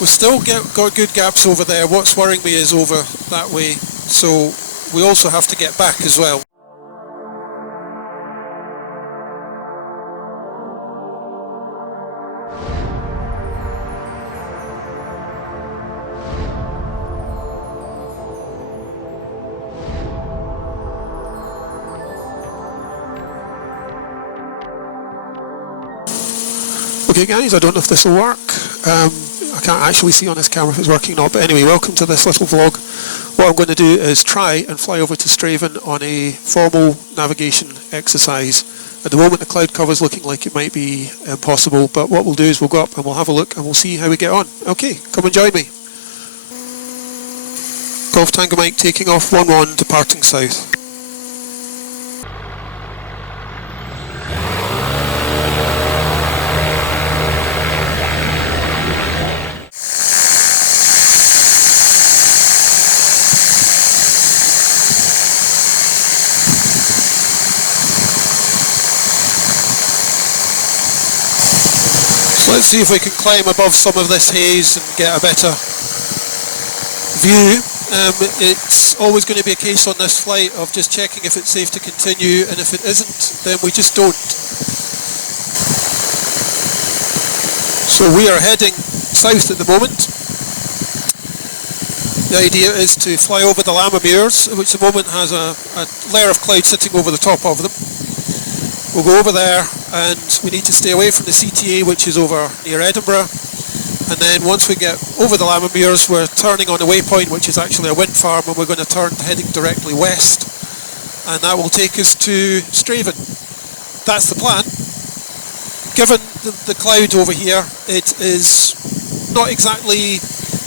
We've still got good gaps over there. What's worrying me is over that way, so we also have to get back as well. Okay guys, I don't know if this will work. I can't actually see on this camera if it's working or not, but anyway, welcome to this little vlog. What I'm going to do is try and fly over to Straven on a formal navigation exercise. At the moment the cloud cover is looking like it might be impossible, but what we'll do is we'll go up and we'll have a look and we'll see how we get on. Okay, come and join me. Golf Tango Mike taking off 1-1, departing south. Let's see if we can climb above some of this haze and get a better view. It's always going to be a case on this flight of just checking if it's safe to continue, and if it isn't, then we just don't. So we are heading south at the moment. The idea is to fly over the Lama Muirs, which at the moment has a layer of cloud sitting over the top of them. We'll go over there, and we need to stay away from the CTA, which is over near Edinburgh, and then once we get over the Lama Muirs we're turning on a waypoint which is actually a wind farm, and we're going to turn heading directly west, and that will take us to Straven. That's the plan. Given the cloud over here, it is not exactly,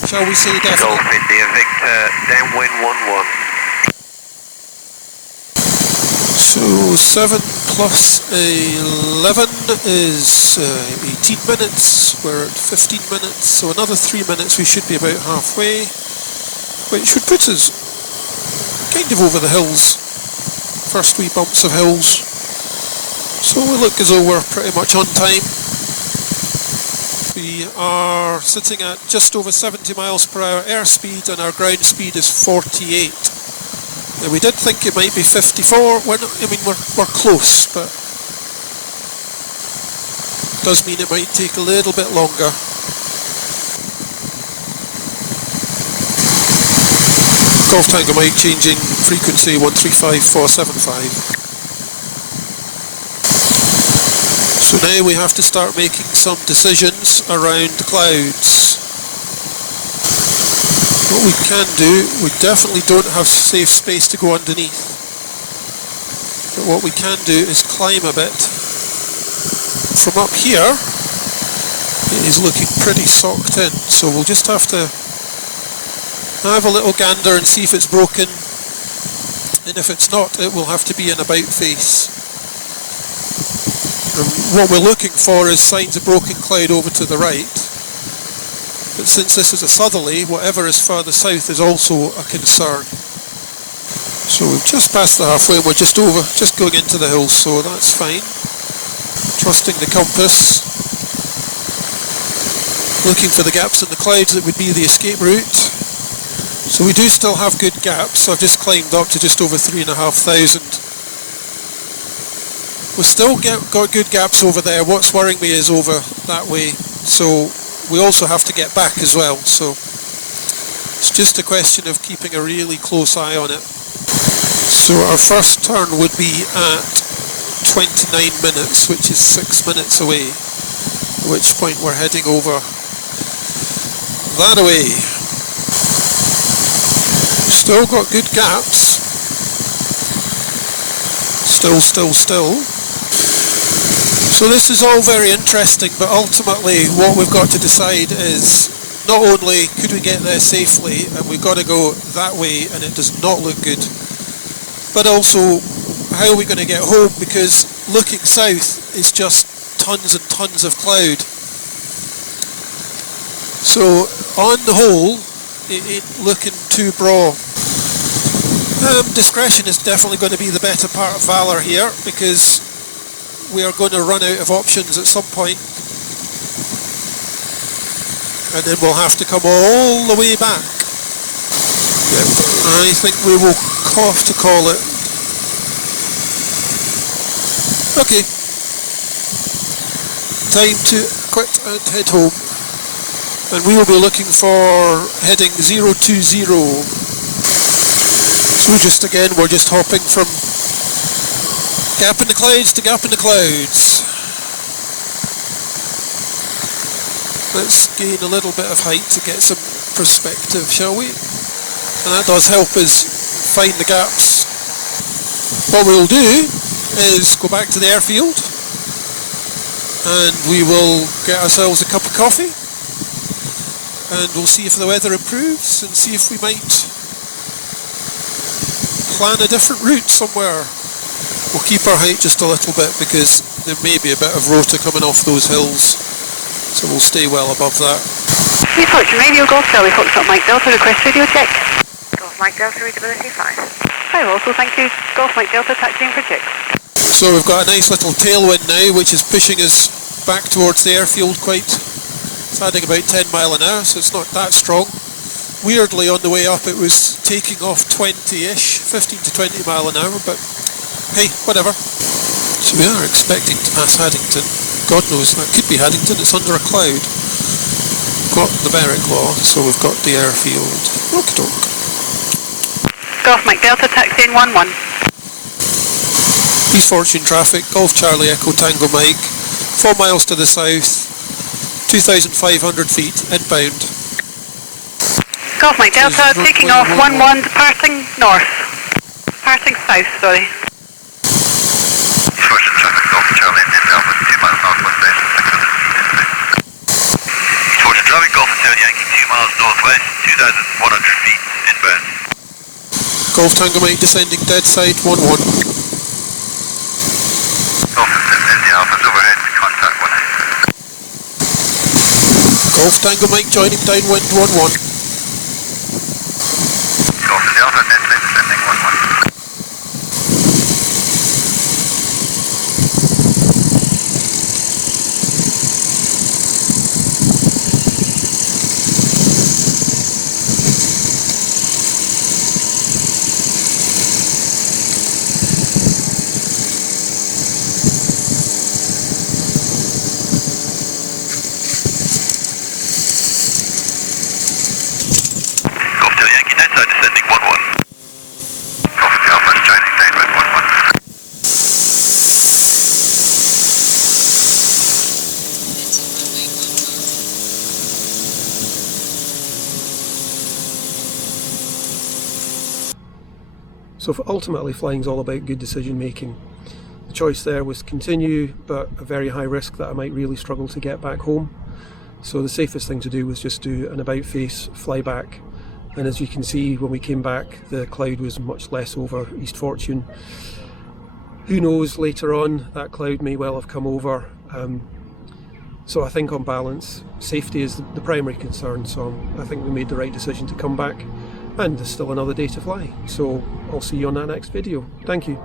shall we say, definite. Golf India Victor, downwind 1-1. So 7 plus 11 is 18 minutes, we're at 15 minutes, so another 3 minutes we should be about halfway, which should put us kind of over the hills, first wee bumps of hills, so we look as though we're pretty much on time. We are sitting at just over 70 miles per hour airspeed and our ground speed is 48. Now we did think it might be 54, we're close, but it does mean it might take a little bit longer. Golf Tango Mike changing frequency 135475. So now we have to start making some decisions around the clouds. What we can do, we definitely don't have safe space to go underneath, but what we can do is climb a bit. From up here it is looking pretty socked in, so we'll just have to have a little gander and see if it's broken, and if it's not it will have to be an about face. And what we're looking for is signs of broken cloud over to the right. But since this is a southerly, whatever is further south is also a concern. So we've just passed the halfway, we're just going into the hills, so that's fine. Trusting the compass. Looking for the gaps in the clouds that would be the escape route. So we do still have good gaps. I've just climbed up to just over 3,500. We've still got good gaps over there. What's worrying me is over that way. So we also have to get back as well, so it's just a question of keeping a really close eye on it. So our first turn would be at 29 minutes, which is 6 minutes away, at which point we're heading over that way. Still got good gaps. Still. So this is all very interesting, but ultimately what we've got to decide is not only could we get there safely, and we've got to go that way and it does not look good, but also how are we going to get home, because looking south is just tons and tons of cloud. So on the whole, it ain't looking too braw. Discretion is definitely going to be the better part of valour here, because we are going to run out of options at some point. and then we'll have to come all the way back. Yep. I think we will have to call it. Okay. Time to quit and head home. And we will be looking for heading 020. So just again, we're just hopping from gap in the clouds to gap in the clouds. Let's gain a little bit of height to get some perspective, shall we? And that does help us find the gaps. What we'll do is go back to the airfield and we will get ourselves a cup of coffee and we'll see if the weather improves and see if we might plan a different route somewhere. We'll keep our height just a little bit because there may be a bit of rota coming off those hills, so we'll stay well above that. New Fortune Radio, Golf Charlie, Foxtrot Mike Delta, request radio check. Golf Mike Delta, readability 5. Hi, also thank you. Golf Mike Delta, taxiing for check. So we've got a nice little tailwind now, which is pushing us back towards the airfield quite. It's adding about 10 mile an hour, so it's not that strong. Weirdly, on the way up, it was taking off 20-ish, 15 to 20 mile an hour, but hey, whatever. So we are expecting to pass Haddington. God knows, that could be Haddington, it's under a cloud. Got the Berwick Law, so we've got the airfield. Okie doke. Golf Mike Delta, taxiing 11. East Fortune traffic, Golf Charlie Echo Tango Mike, 4 miles to the south, 2,500 feet, inbound. Golf Mike Delta, taking off 11, departing north. Departing south, sorry. East Fortune traffic, Golf Charlie inbound with 2 miles northwest station, 600 feet. East Fortune traffic, Golf Hotel Yankee 2 miles northwest, 2,100 feet, inbound. Golf Tango Mike descending dead side, 11. Golf Tango Mike joining downwind 11. Golf Delta, dead side descending 11. So ultimately flying's all about good decision making. The choice there was continue, but a very high risk that I might really struggle to get back home. So the safest thing to do was just do an about face, fly back. And as you can see, when we came back, the cloud was much less over East Fortune. Who knows, later on that cloud may well have come over. So I think on balance, safety is the primary concern. So I think we made the right decision to come back. And there's still another day to fly, so I'll see you on that next video. Thank you.